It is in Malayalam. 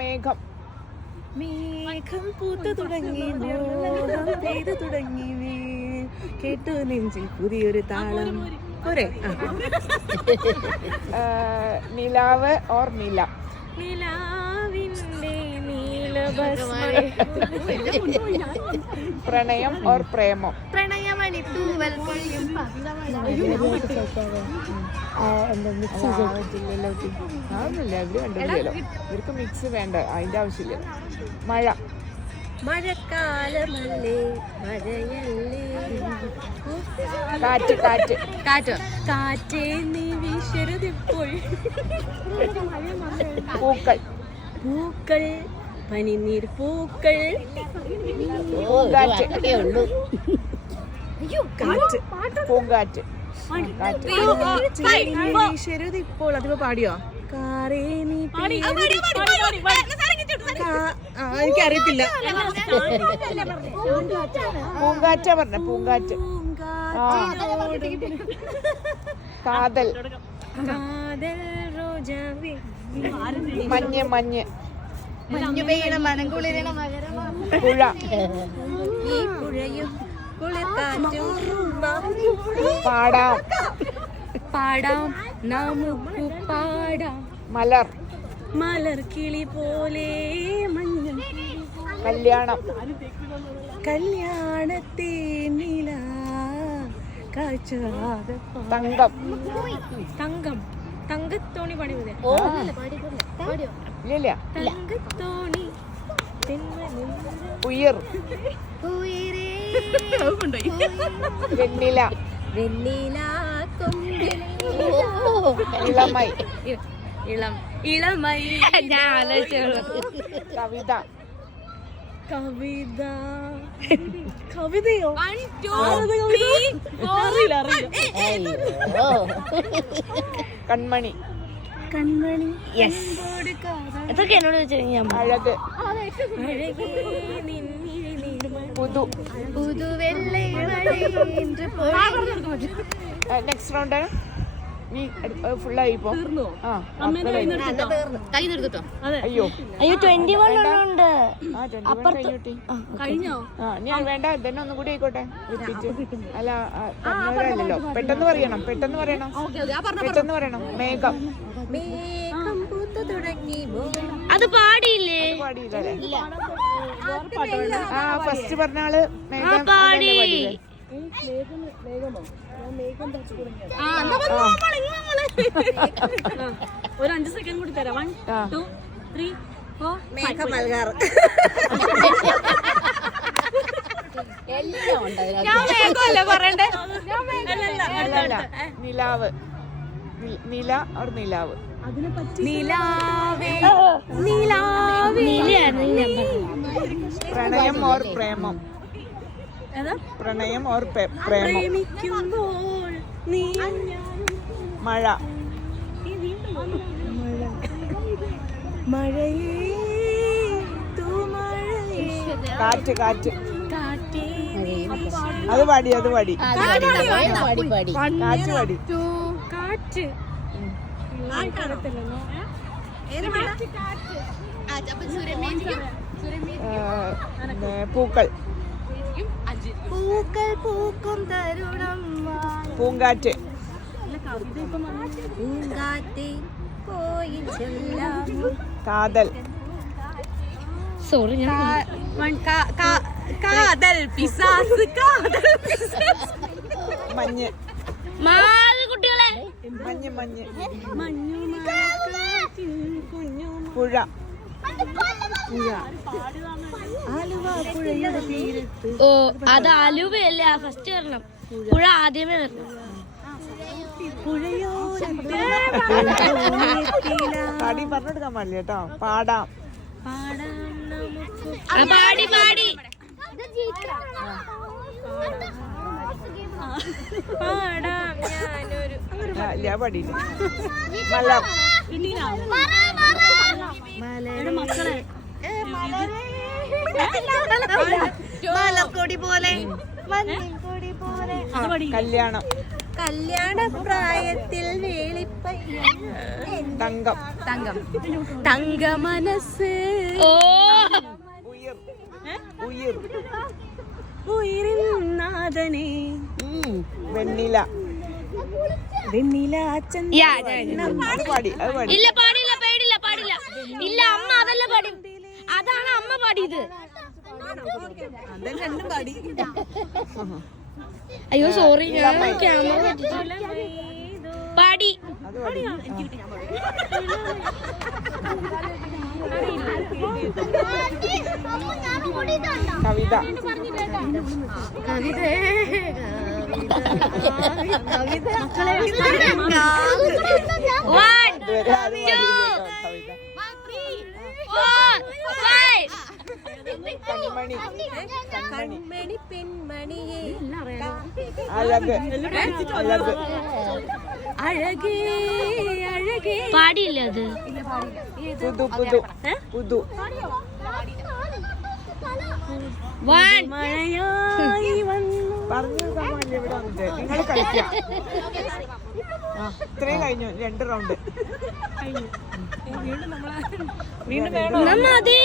മേഘം. മേഘം പൂത്തു തുടങ്ങി, മോഹം പെയ്തു തുടങ്ങി, കേട്ടു നെഞ്ചിൽ പുതിയൊരു താളം. പോരെ? നിലാവ് ഓർ നില. നിലാവിന്റെ നീലഭസ്മ. പ്രണയം ഓർ പ്രേമം. പ്രണയമണി തൂവൽ പൊഴിയും. അതൊന്നുമില്ല, അവര് കണ്ടില്ലല്ലോ. ഇവർക്ക് മിക്സ് വേണ്ട, അതിന്റെ ആവശ്യമില്ല. മഴ. മഴക്കാലമല്ലേ മഴയല്ലേ. കാറ്റ്. കാറ്റ്. കാറ്റ്. കാറ്റേ നീ വീശരുതിപ്പോൾ. പൂക്കൾ. പൂക്കൾ. പനിനീർ പൂക്കൾ. പൂങ്കാറ്റ്. പൂങ്കാറ്റ്. വീശരുതിപ്പോൾ. അതിപ്പോ പാടിയോ? കാറേ നീ. എനിക്കറിയത്തില്ല. പൂങ്കാറ്റ പറഞ്ഞ. പൂങ്കാറ്റ്. കാതൽ. കാതൽ റോജാവേ. മഞ്ഞ്. മഞ്ഞ്. മഞ്ഞു പെയ്യണം, മനം കുളിരണം. പുഴ. ഈ പുഴയും കുളിർക്കാറ്റും. പാടാം. പാടാം നമുക്ക് പാടാം. മലർ. മലർ കിളി പോലെ മഞ്ഞ. കല്യാണം. കല്യാണത്തെ നില കാഴ്ചാതെ. തങ്കം. തങ്കം. തങ്കത്തോണി പണി മതി. ഇല്ല. തങ്കത്തോണി. ഉയർ. വെണ്ണില. വെണ്ണില കൊമ്പിൽ. ഇളമൈ. ഇളമൈ. കവിത. കവിത. കവിതയോ? കൺമണി. കൺമണി. ഇതൊക്കെ എന്നോട് ചോദിച്ചാൽ അഴക്. പുതു. നെക്സ്റ്റ് റൗണ്ട് നീ ഫുള്ളായി ഇപ്പൊ. അയ്യോ 21 ഉണ്ട്. കഴിഞ്ഞോ? ഞാൻ വേണ്ട, തന്നെ ഒന്നും കൂടി ആയിക്കോട്ടെ. അല്ല പറഞ്ഞല്ലോ, പെട്ടെന്ന് പറയണം. പെട്ടെന്ന് പറയണം. മേഘം. അത് പാടിയില്ലേ? പാടിയില്ലേ? ഫസ്റ്റ് പറഞ്ഞ ആള് മേഘം പാടി. ഒരു 5 സെക്കൻഡ് കൂടി തരാം. 1 2 3 4 മേഘം മൽകാർ. നിലാവ്. നില ഓർ നിലാവ്. പ്രണയം ഓർ പ്രേമം. പ്രണയം ഓർ പ്രേമം. മഴ. കാറ്റ്. കാറ്റ്. അത് പാടി. കാറ്റ് പാടി. പൂക്കൾ. പൂക്കൾ പൂക്കും തരുണം. പൂങ്കാറ്റ്. പൂങ്കാറ്റെ പോയി ചെല്ലാം. കാതൽ. സോറി കാതൽ പിശാസ്. മഞ്ഞ്. കുട്ടികളെ മഞ്ഞ്. പുഴ. ആലുവ പുഴയുടെ തീരത്ത്. ഓ അത് ആലുവയല്ല, ഫസ്റ്റ് വരണം. പുഴ ആദ്യമേ വരണം. പാടി പറഞ്ഞെടുക്കാൻ പാടില്ല കേട്ടോ. പാടാം. പാടി. ഇല്ല, പാടിയില്ല. മലർ. മലർക്കൊടി പോലെ. കല്യാണം. കല്യാണ പ്രായത്തിൽ വേളിപ്പ തങ്കം. തങ്കം. തങ്ക മനസ്സ്. ഓ ഉയിർ. ഉയിർ. ഉയിരിനാഥനെ. വെണ്ണില. വെണ്ണില അച്ഛൻ. അത് പാടി. ഇല്ല പാടില്ല പാടില്ല ഇല്ല അമ്മ അതല്ല പാടി, അതാണ് അമ്മ പാടിയത്. അയ്യോ സോറി ഞാൻ ക്യാമറ പാടി. അത് പാടി. കവിത. കൺമണി. കൺമണി പെൺമണിയെ. അഴക്. അഴക്. അഴകേ അഴകേ. പാടിയില്ല അത്. പുതു. പുതു. പുതു. മഴയായി വന്നു. പറഞ്ഞു സാമാന്യം ഇവിടെ വന്നിട്ട് നിങ്ങൾ കളിക്കാം. ഇത്രയും കഴിഞ്ഞു 2 റൗണ്ട്. വീണ്ടും മതി.